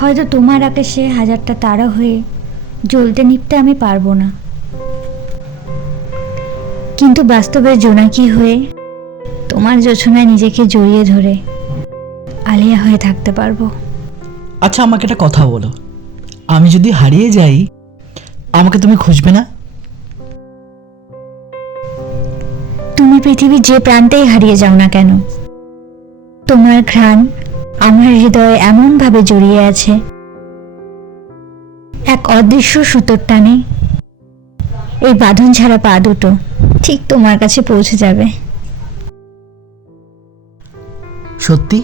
হয়তো তোমার আকাশে হাজারটা তারা হয়ে জ্বলতে নিভতে আমি পারবো না, কিন্তু বাস্তবের জোনাকি হয়ে তোমার জোছনায় নিজেকে জড়িয়ে ধরে আলিয়া হয়ে থাকতে পারবো। আচ্ছা, আমাকে একটা কথা বলো, আমি যদি হারিয়ে যাই আমাকে তুমি খুঁজবে না? তুমি পৃথিবীর যে প্রান্তেই হারিয়ে যাও না কেন, তোমার ঘ্রাণ আমার হৃদয়ে এমনভাবে জড়িয়ে আছে, এক অদৃশ্য সুতোর টানে এই বাঁধন ছাড়া পা দুটো ঠিক তোমার কাছে পৌঁছে যাবে। সত্যি?